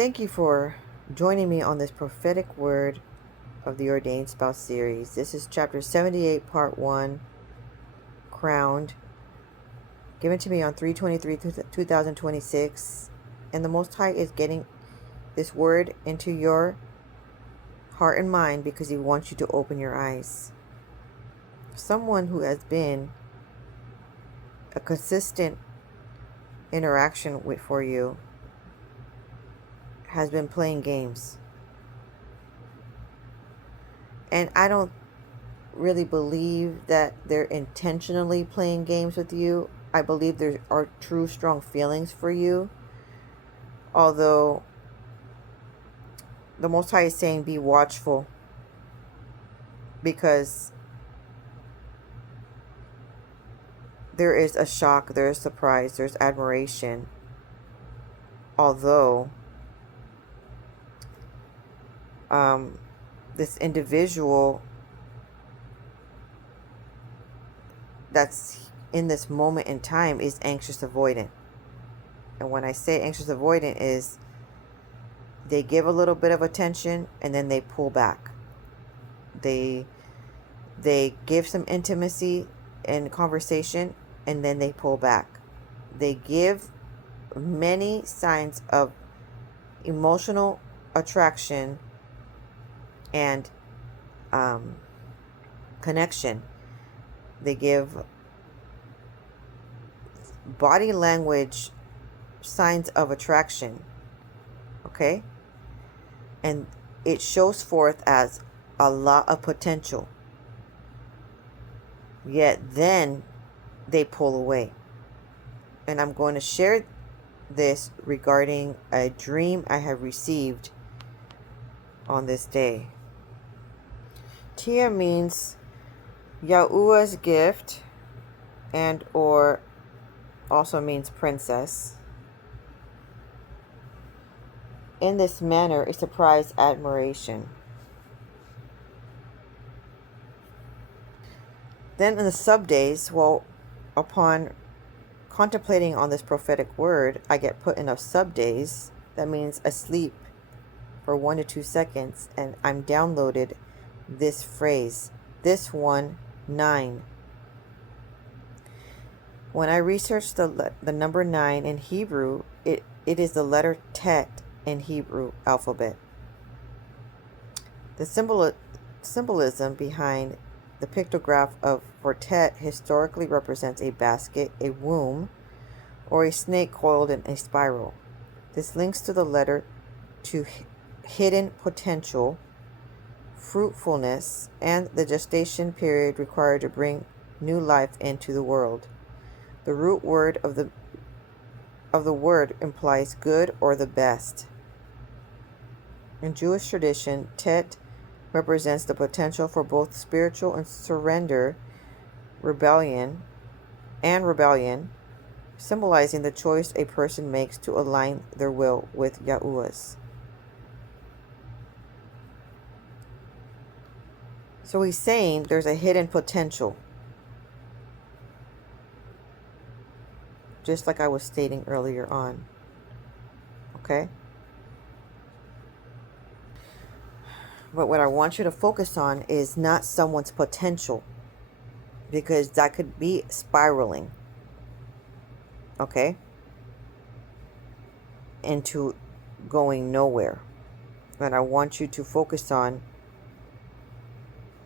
Thank you for joining me on this prophetic word of the Ordained Spouse series. This is chapter 78, part 1, Crowned, given to me on 3/23/2026. And the Most High is getting this word into your heart and mind because He wants you to open your eyes. Someone who has been a consistent interaction for you has been playing games. And I don't really believe that they're intentionally playing games with you. I believe there are true strong feelings for you. Although the Most High is saying be watchful, because there is a shock, there's surprise, there's admiration. Although this individual that's in this moment in time is anxious avoidant. And when I say anxious avoidant, is they give a little bit of attention and then they pull back. They give some intimacy and conversation and then they pull back. They give many signs of emotional attraction and connection. They give body language signs of attraction, okay? And it shows forth as a lot of potential. Yet then they pull away. And I'm going to share this regarding a dream I have received on this day. Tia means Yahuwah's gift, and or also means princess. In this manner, a surprise admiration. Then in the sub-days, well, upon contemplating on this prophetic word, I get put in a sub-days. That means asleep for 1 to 2 seconds, and I'm downloaded this phrase, this one, 9. When I researched the number 9 in Hebrew, it is the letter Tet in Hebrew alphabet. The symbolism behind the pictograph for Tet historically represents a basket, a womb, or a snake coiled in a spiral. This links to the letter to hidden potential, fruitfulness, and the gestation period required to bring new life into the world. The root word of the word implies good or the best. In Jewish tradition, Tet represents the potential for both spiritual and surrender, rebellion, symbolizing the choice a person makes to align their will with Yahuwah's. So he's saying there's a hidden potential, just like I was stating earlier on. Okay? But what I want you to focus on is not someone's potential, because that could be spiraling, okay, into going nowhere. And I want you to focus on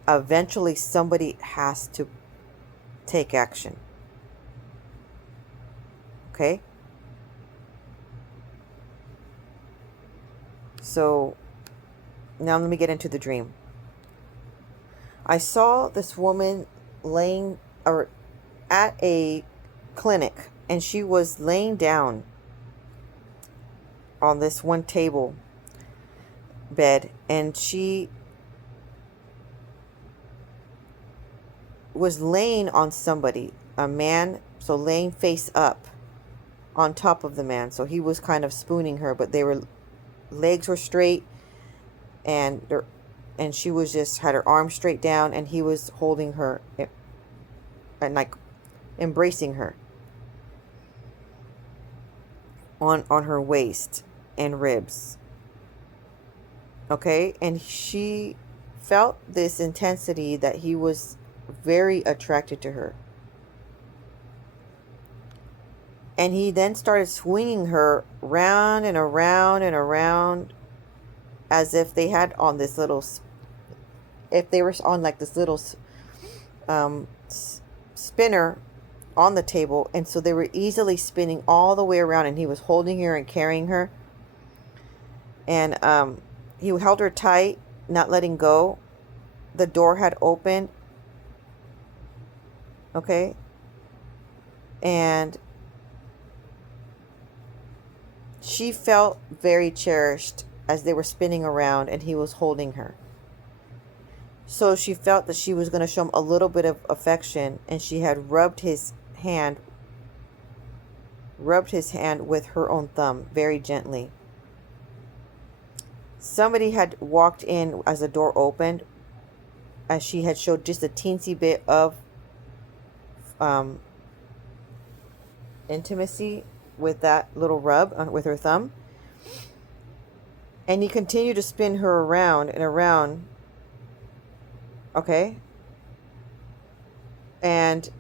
eventually somebody has to take action. Okay? So now let me get into the dream. I saw this woman laying at a clinic, and she was laying down on this one table bed, and she was laying on somebody, a man, so laying face up on top of the man. So he was kind of spooning her, but legs were straight, and she was just had her arms straight down, and he was holding her and like embracing her on her waist and ribs. Okay, and she felt this intensity that he was very attracted to her. And he then started swinging her round and around and around, as if they had on this little, if they were on like this little um, spinner on the table. And so they were easily spinning all the way around, and he was holding her and carrying her. And he held her tight, not letting go. The door had opened. Okay. And she felt very cherished as they were spinning around and he was holding her. So she felt that she was going to show him a little bit of affection, and she had rubbed his hand with her own thumb very gently. Somebody had walked in as the door opened, as she had showed just a teensy bit of intimacy with that little rub with her thumb. And he continued to spin her around and around. Okay. And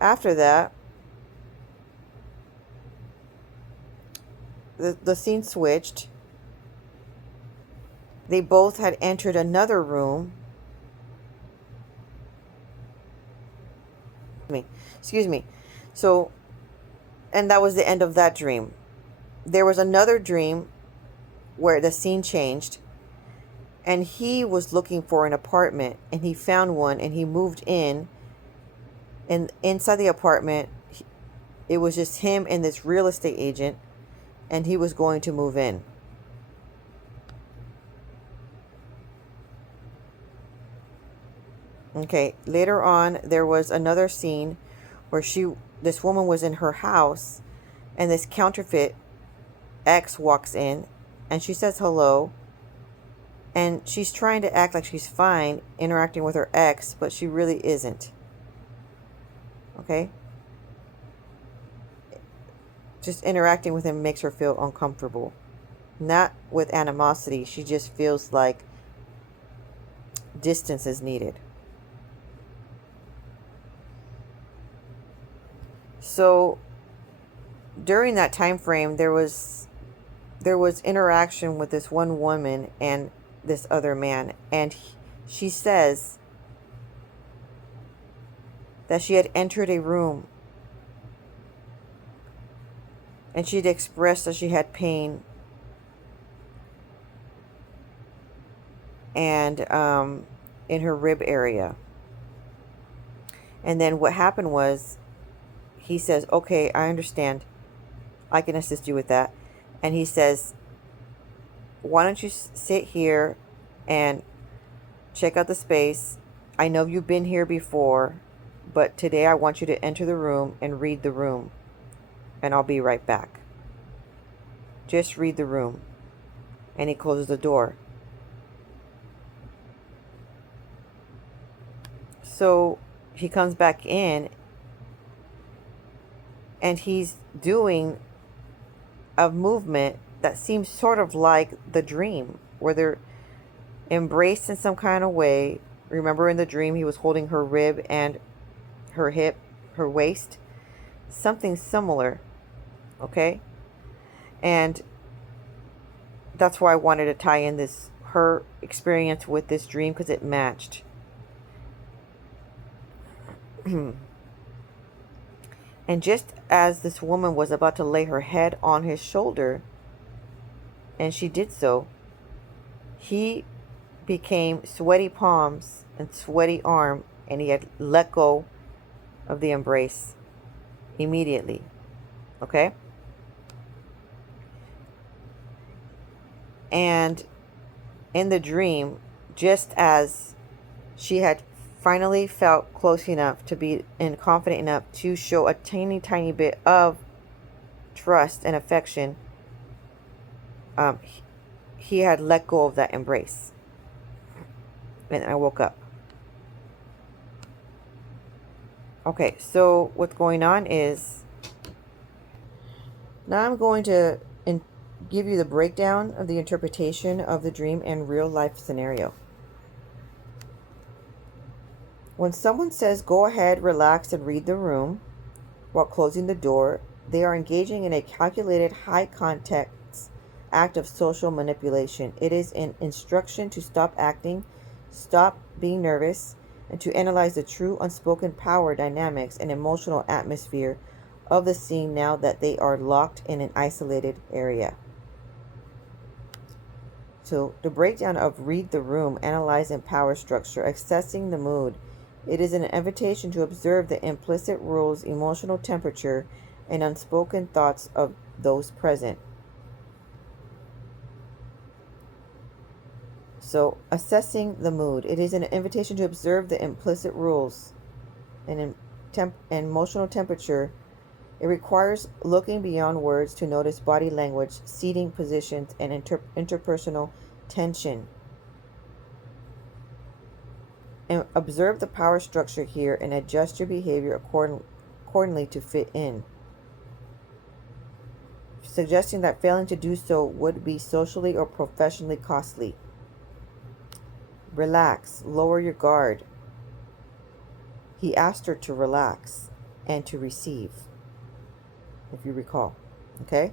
after that, the scene switched. They both had entered another room. Excuse me. So, and that was the end of that dream. There was another dream where the scene changed, and he was looking for an apartment, and he found one, and he moved in. And inside the apartment, it was just him and this real estate agent, and he was going to move in. Okay, later on, there was another scene where this woman was in her house, and this counterfeit ex walks in, and she says hello, and she's trying to act like she's fine interacting with her ex, but she really isn't. Okay? Just interacting with him makes her feel uncomfortable. Not with animosity, she just feels like distance is needed. So during that time frame, there was interaction with this one woman and this other man, and she says that she had entered a room, and she'd expressed that she had pain, and in her rib area. And then what happened was, he says, okay, I understand, I can assist you with that. And he says, why don't you sit here and check out the space? I know you've been here before, but today I want you to enter the room and read the room, and I'll be right back. Just read the room. And he closes the door. So he comes back in, and he's doing a movement that seems sort of like the dream, where they're embraced in some kind of way. Remember, in the dream, he was holding her rib and her hip, her waist. Something similar. Okay? And that's why I wanted to tie in her experience with this dream, because it matched. And just as this woman was about to lay her head on his shoulder, and she did so, he became sweaty palms and sweaty arm, and he had let go of the embrace immediately. Okay? And in the dream, just as she had finally felt close enough to be and confident enough to show a tiny, tiny bit of trust and affection, he had let go of that embrace. And I woke up. Okay, so what's going on is, now I'm going to give you the breakdown of the interpretation of the dream and real life scenario. When someone says, go ahead, relax, and read the room while closing the door, they are engaging in a calculated, high context act of social manipulation. It is an instruction to stop acting, stop being nervous, and to analyze the true unspoken power dynamics and emotional atmosphere of the scene now that they are locked in an isolated area. So, the breakdown of read the room, analyze and power structure, assessing the mood. It is an invitation to observe the implicit rules, emotional temperature, and unspoken thoughts of those present. So, assessing the mood. It is an invitation to observe the implicit rules and emotional temperature. It requires looking beyond words to notice body language, seating positions, and interpersonal tension. And observe the power structure here and adjust your behavior accordingly to fit in. Suggesting that failing to do so would be socially or professionally costly. Relax, lower your guard. He asked her to relax and to receive, if you recall. Okay?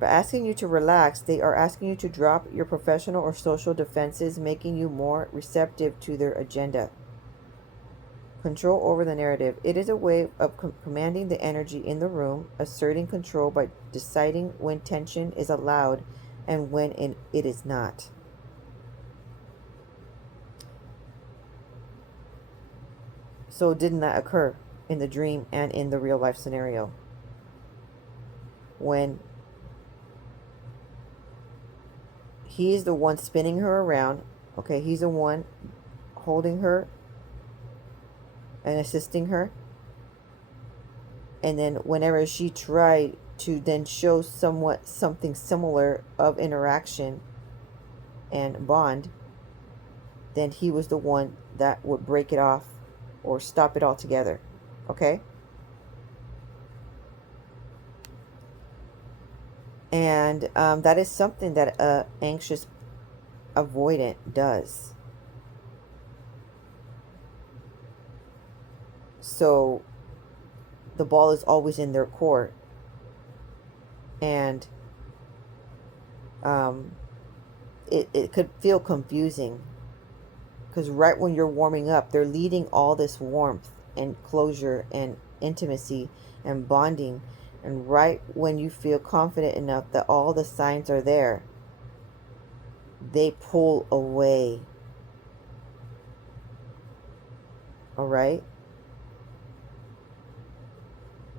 By asking you to relax, they are asking you to drop your professional or social defenses, making you more receptive to their agenda. Control over the narrative. It is a way of commanding the energy in the room, asserting control by deciding when tension is allowed and when it is not. So didn't that occur in the dream and in the real life scenario? When he's the one spinning her around, okay, he's the one holding her and assisting her. And then whenever she tried to then show something similar of interaction and bond, then he was the one that would break it off or stop it altogether. Okay? And that is something that an anxious avoidant does. So the ball is always in their court. And it could feel confusing. Because right when you're warming up, they're leading all this warmth and closure and intimacy and bonding. And right when you feel confident enough that all the signs are there, they pull away. All right?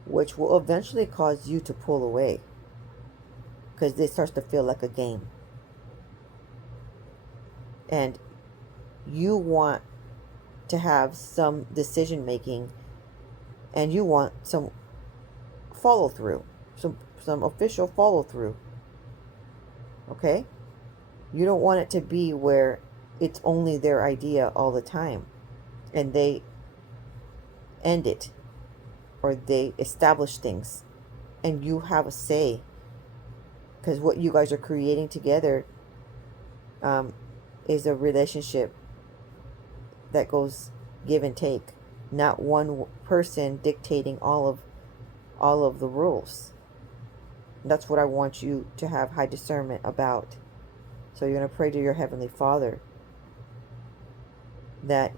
Which will eventually cause you to pull away. Because this starts to feel like a game. And you want to have some decision making, and you want some follow through, some official follow through. Okay? You don't want it to be where it's only their idea all the time and they end it or they establish things and you have a say, because what you guys are creating together is a relationship that goes give and take, not one person dictating all of the rules. That's what I want you to have high discernment about. So you're going to pray to your Heavenly Father that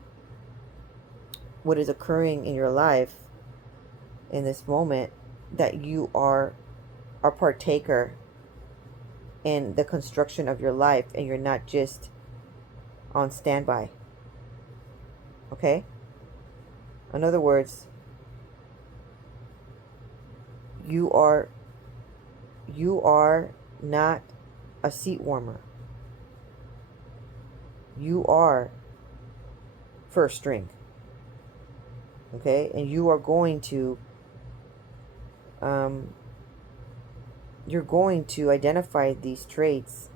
what is occurring in your life in this moment, that you are a partaker in the construction of your life and you're not just on standby. Okay? In other words, you are not a seat warmer. You are first string. Okay? And you are going to identify these traits,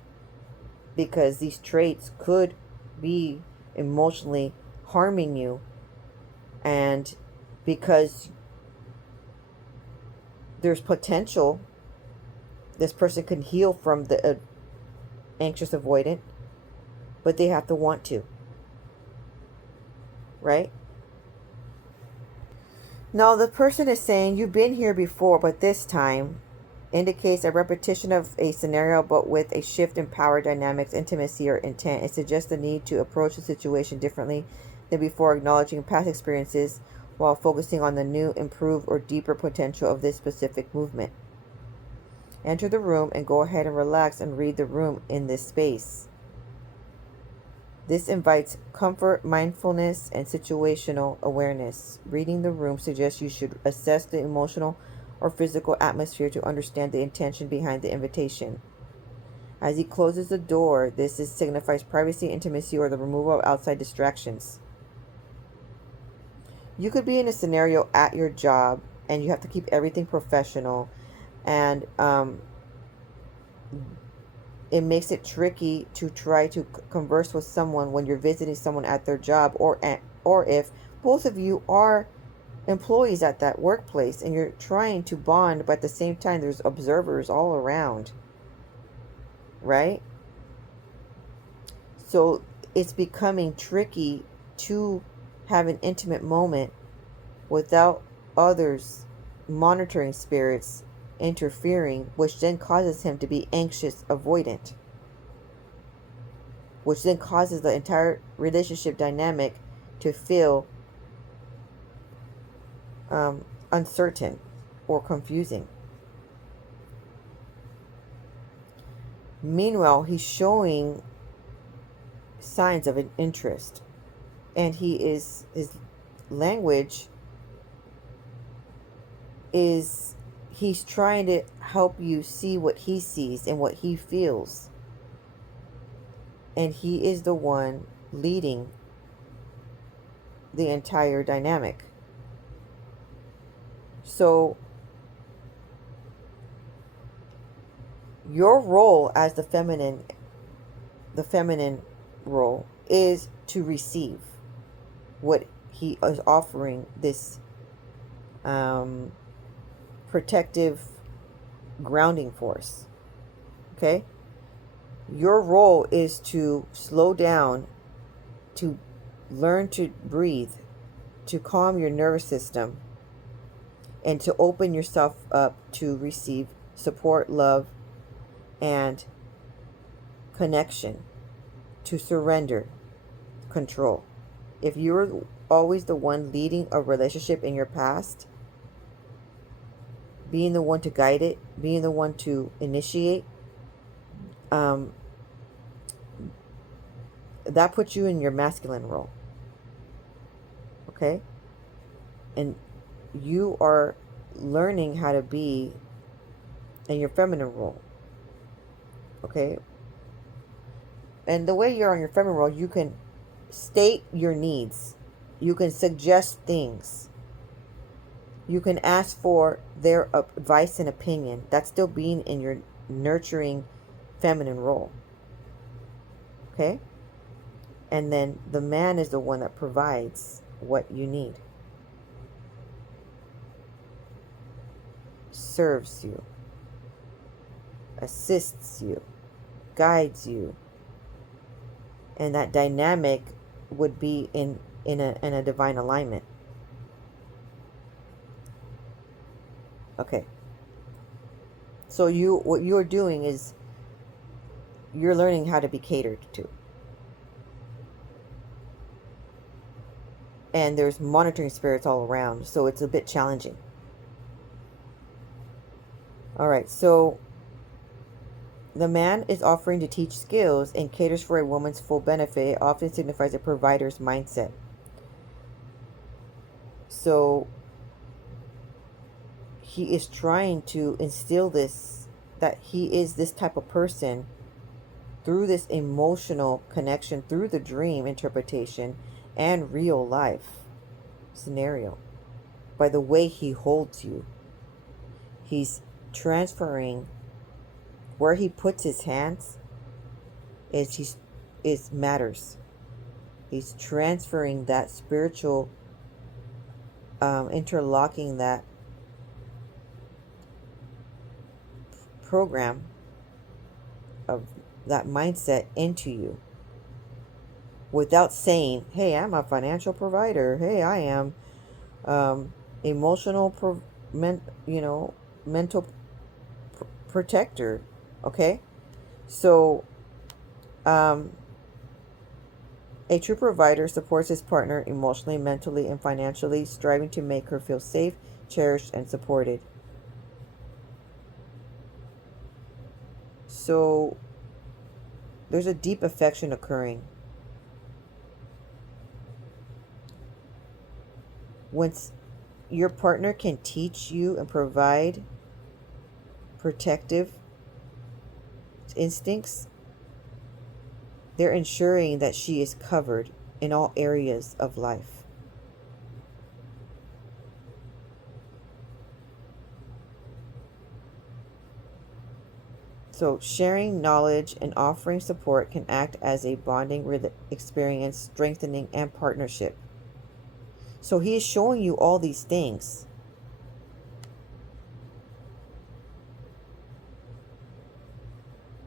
because these traits could be emotionally harming you, and because there's potential This person can heal from the anxious avoidant, but they have to want to, right? Now, the person is saying, you've been here before, but this time indicates a repetition of a scenario, but with a shift in power dynamics, intimacy, or intent. It suggests the need to approach the situation differently than before, acknowledging past experiences while focusing on the new, improved, or deeper potential of this specific movement. Enter the room and go ahead and relax and read the room in this space. This invites comfort, mindfulness, and situational awareness. Reading the room suggests you should assess the emotional or physical atmosphere to understand the intention behind the invitation. As he closes the door, signifies privacy, intimacy, or the removal of outside distractions. You could be in a scenario at your job and you have to keep everything professional, and it makes it tricky to try to converse with someone when you're visiting someone at their job, or if both of you are employees at that workplace and you're trying to bond, but at the same time there's observers all around, right? So it's becoming tricky to have an intimate moment without others, monitoring spirits, interfering, which then causes him to be anxious avoidant, which then causes the entire relationship dynamic to feel uncertain or confusing. Meanwhile, he's showing signs of an interest, and his language is, he's trying to help you see what he sees and what he feels, and he is the one leading the entire dynamic. So your role as the feminine role is to receive what he is offering, this protective grounding force. Okay? Your role is to slow down, to learn to breathe, to calm your nervous system, and to open yourself up to receive support, love, and connection, to surrender control. If you're always the one leading a relationship in your past, being the one to guide it, being the one to initiate, that puts you in your masculine role. Okay? And you are learning how to be in your feminine role. Okay? And the way you're on your feminine role, you can state your needs. You can suggest things. You can ask for their advice and opinion. That's still being in your nurturing feminine role. Okay? And then the man is the one that provides what you need. Serves you. Assists you. Guides you. And that dynamic would be in a divine alignment. Okay. So what you're doing is you're learning how to be catered to. And there's monitoring spirits all around, so it's a bit challenging. All right, so the man is offering to teach skills and caters for a woman's full benefit. It often signifies a provider's mindset. So he is trying to instill this, that he is this type of person through this emotional connection, through the dream interpretation and real life scenario. By the way he holds you, he's transferring where he puts his hands is matters. He's transferring that spiritual interlocking, that program of that mindset into you without saying, hey, I'm a financial provider. Hey, I am emotional, mental protector. Okay. So, a true provider supports his partner emotionally, mentally, and financially, striving to make her feel safe, cherished, and supported. So, there's a deep affection occurring. Once your partner can teach you and provide protective instincts, they're ensuring that she is covered in all areas of life. So, sharing knowledge and offering support can act as a bonding experience, strengthening, and partnership. So, he is showing you all these things.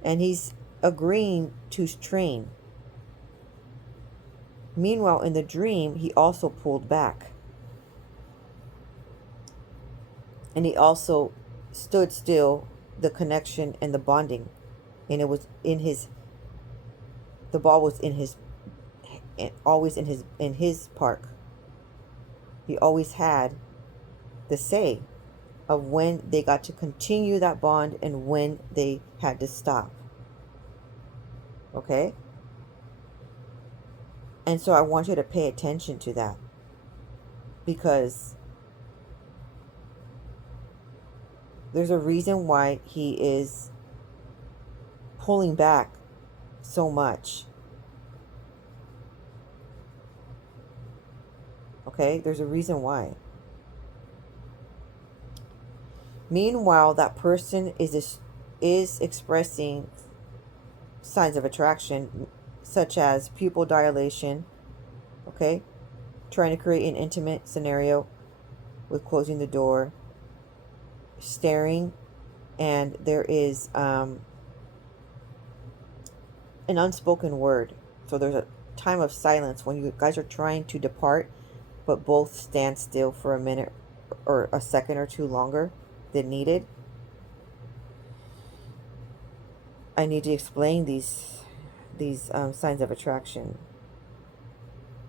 And he's agreeing to train. Meanwhile, in the dream, he also pulled back. And he also stood still, the connection and the bonding. And it was in his, the ball was in his, always in his park. He always had the say of when they got to continue that bond and when they had to stop. Okay? And so I want you to pay attention to that, because there's a reason why he is pulling back so much. Okay? There's a reason why. Meanwhile, that person is expressing signs of attraction, such as pupil dilation, okay? Trying to create an intimate scenario with closing the door, staring, and there is an unspoken word. So there's a time of silence when you guys are trying to depart, but both stand still for a minute or a second or two longer than needed. I need to explain these signs of attraction.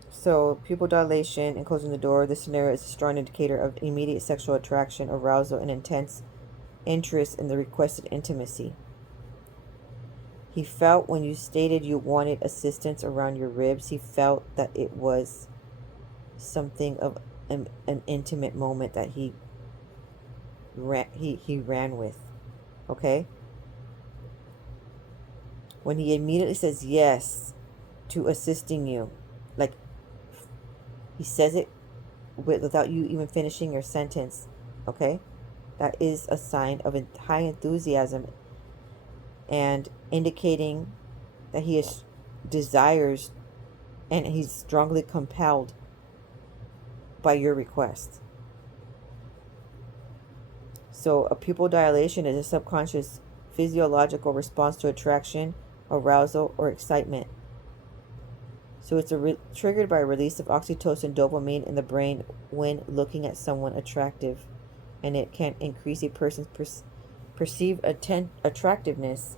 So, pupil dilation and closing the door. This scenario is a strong indicator of immediate sexual attraction, arousal, and intense interest in the requested intimacy. He felt when you stated you wanted assistance around your ribs, he felt that it was something of an intimate moment that he ran with. Okay? When he immediately says yes to assisting you, like he says it without you even finishing your sentence, okay? That is a sign of a high enthusiasm and indicating that he is desires and he's strongly compelled by your request. So a pupil dilation is a subconscious physiological response to attraction, arousal, or excitement. So it's triggered by a release of oxytocin, dopamine in the brain when looking at someone attractive, and it can increase a person's perceived attractiveness.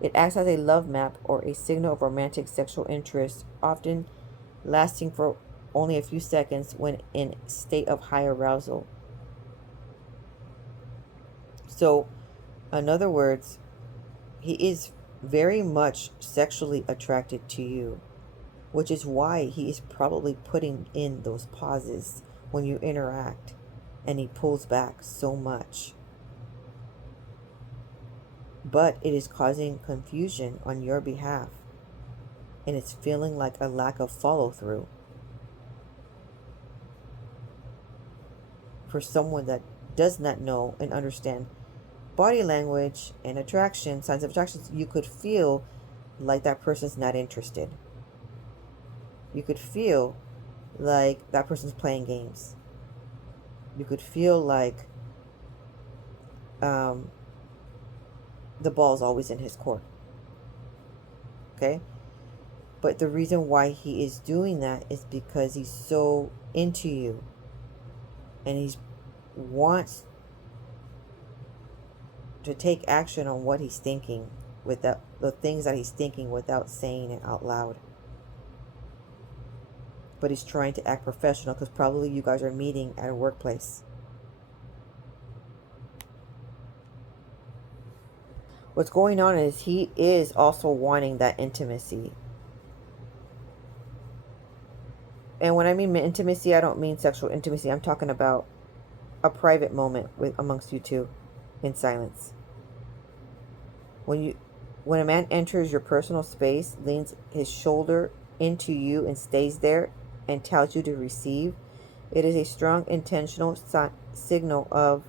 It acts as a love map or a signal of romantic sexual interest, often lasting for only a few seconds when in state of high arousal. So, in other words, he is very much sexually attracted to you, which is why he is probably putting in those pauses when you interact and he pulls back so much. But it is causing confusion on your behalf, and it's feeling like a lack of follow through for someone that does not know and understand body language and attraction, signs of attraction. You could feel like that person's not interested. You could feel like that person's playing games. You could feel like the ball's always in his court. Okay? But the reason why he is doing that is because he's so into you, and he wants to take action on what he's thinking, without the things that he's thinking, without saying it out loud. But he's trying to act professional because probably you guys are meeting at a workplace. What's going on is he is also wanting that intimacy. And when I mean intimacy, I don't mean sexual intimacy. I'm talking about a private moment amongst you two in silence. When a man enters your personal space, leans his shoulder into you and stays there and tells you to receive, it is a strong intentional signal of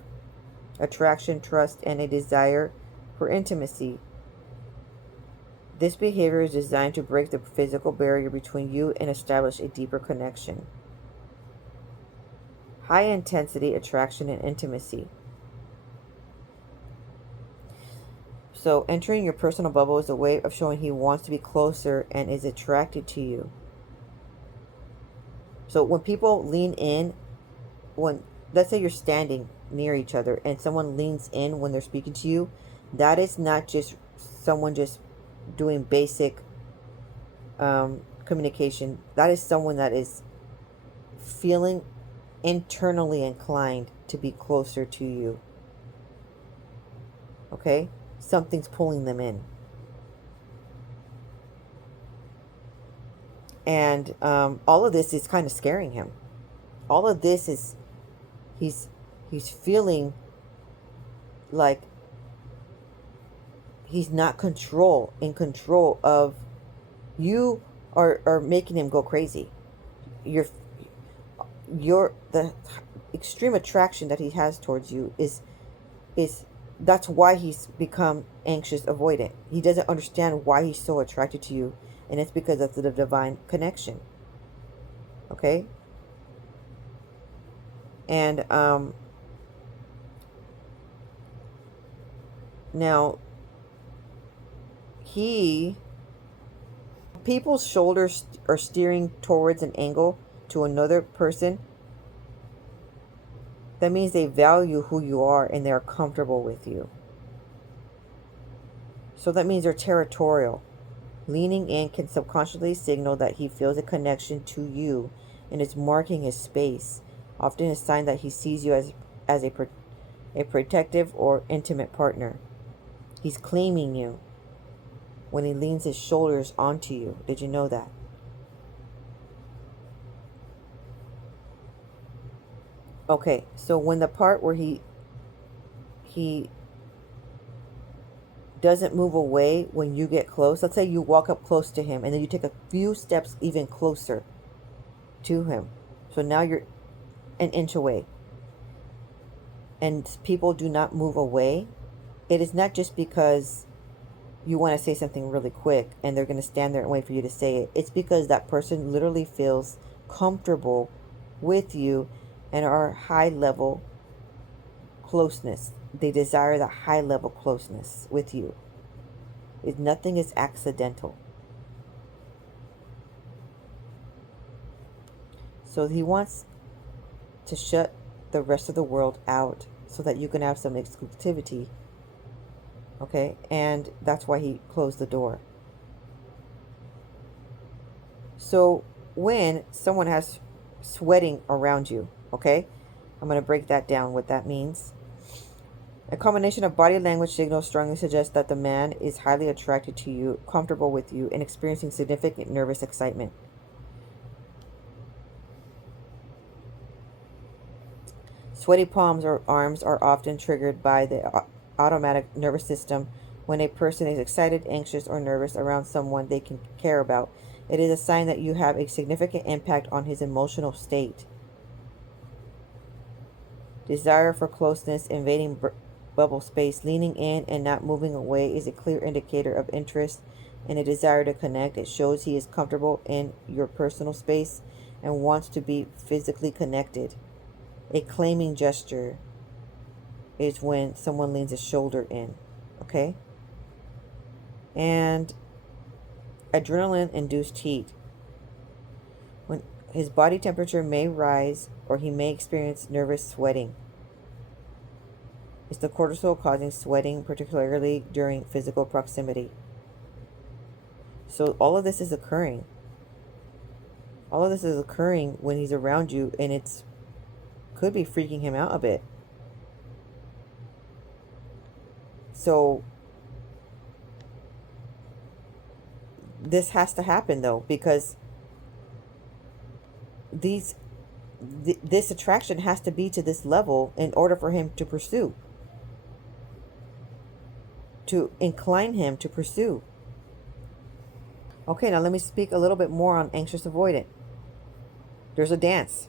attraction, trust, and a desire for intimacy. This behavior is designed to break the physical barrier between you and establish a deeper connection. High intensity attraction and intimacy. So entering your personal bubble is a way of showing he wants to be closer and is attracted to you. So when people lean in, when, let's say you're standing near each other and someone leans in when they're speaking to you, that is not just someone just doing basic communication. That is someone that is feeling internally inclined to be closer to you. Okay? Something's pulling them in. And all of this is kind of scaring him. All of this is, he's feeling like he's not in control of you, are making him go crazy. You're the extreme attraction that he has towards you is that's why he's become anxious avoidant. He doesn't understand why he's so attracted to you, and it's because of the divine connection. Okay? And now people's shoulders are steering towards an angle to another person. That means they value who you are and they're comfortable with you. So that means they're territorial. Leaning in can subconsciously signal that he feels a connection to you and is marking his space, often a sign that he sees you as a protective or intimate partner. He's claiming you when he leans his shoulders onto you. Did you know that? Okay, so when the part where he doesn't move away when you get close, let's say you walk up close to him and then you take a few steps even closer to him. So now you're an inch away. And people do not move away. It is not just because you want to say something really quick and they're going to stand there and wait for you to say it. It's because that person literally feels comfortable with you and are high level closeness. They desire the high level closeness with you. Nothing is accidental. So he wants to shut the rest of the world out so that you can have some exclusivity. Okay? And that's why he closed the door. So when someone has sweating around you, okay? I'm going to break that down, what that means. A combination of body language signals strongly suggests that the man is highly attracted to you, comfortable with you, and experiencing significant nervous excitement. Sweaty palms or arms are often triggered by the automatic nervous system when a person is excited, anxious, or nervous around someone they can care about. It is a sign that you have a significant impact on his emotional state. Desire for closeness, invading bubble space, leaning in and not moving away is a clear indicator of interest and a desire to connect. It shows he is comfortable in your personal space and wants to be physically connected. A claiming gesture is when someone leans a shoulder in. Okay? and adrenaline-induced heat. When his body temperature may rise, or he may experience nervous sweating. It's the cortisol causing sweating, particularly during physical proximity. So all of this is occurring. All of this is occurring when he's around you, and it's could be freaking him out a bit. So this has to happen though, because this attraction has to be to this level in order for him to pursue, to incline him to pursue. Okay, now let me speak a little bit more on anxious avoidant. There's a dance.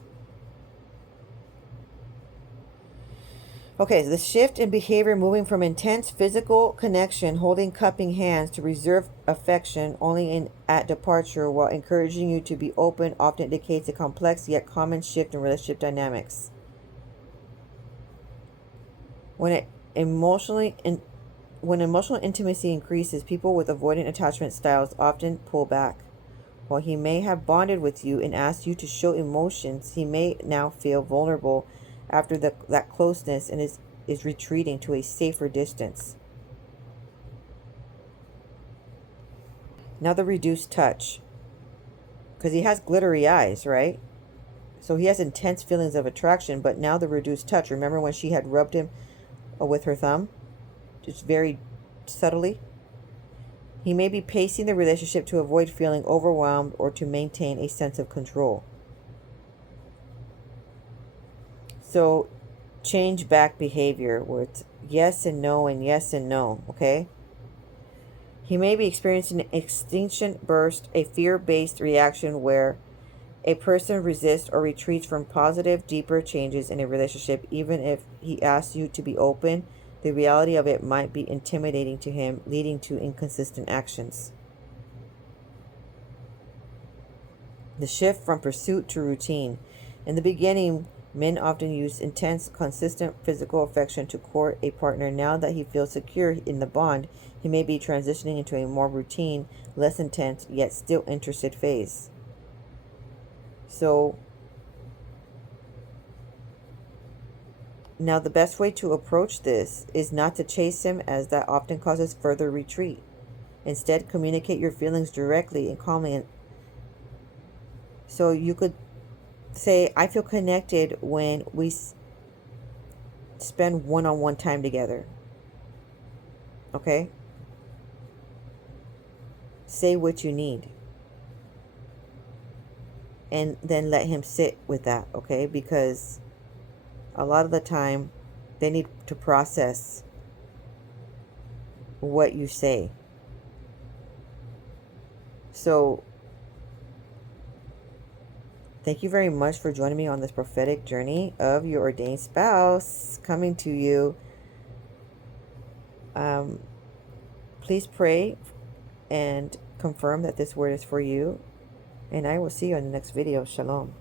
Okay, so the shift in behavior, moving from intense physical connection, holding cupping hands, to reserved affection only at departure, while encouraging you to be open, often indicates a complex yet common shift in relationship dynamics. When emotional intimacy increases, people with avoidant attachment styles often pull back. While he may have bonded with you and asked you to show emotions, he may now feel vulnerable after that closeness, and is retreating to a safer distance. Now the reduced touch, because he has glittery eyes, right? So he has intense feelings of attraction, but now the reduced touch. Remember when she had rubbed him with her thumb, just very subtly? He may be pacing the relationship to avoid feeling overwhelmed or to maintain a sense of control. So change back behavior, where it's yes and no and yes and no, okay? He may be experiencing an extinction burst, a fear-based reaction where a person resists or retreats from positive, deeper changes in a relationship. Even if he asks you to be open, the reality of it might be intimidating to him, leading to inconsistent actions. The shift from pursuit to routine. In the beginning, men often use intense, consistent physical affection to court a partner. Now that he feels secure in the bond, he may be transitioning into a more routine, less intense, yet still interested phase. So now the best way to approach this is not to chase him, as that often causes further retreat. Instead, communicate your feelings directly and calmly. So you could say, I feel connected when we spend one-on-one time together. Okay? Say what you need. And then let him sit with that, okay? Because a lot of the time, they need to process what you say. So thank you very much for joining me on this prophetic journey of your ordained spouse coming to you. Please pray and confirm that this word is for you. And I will see you in the next video. Shalom.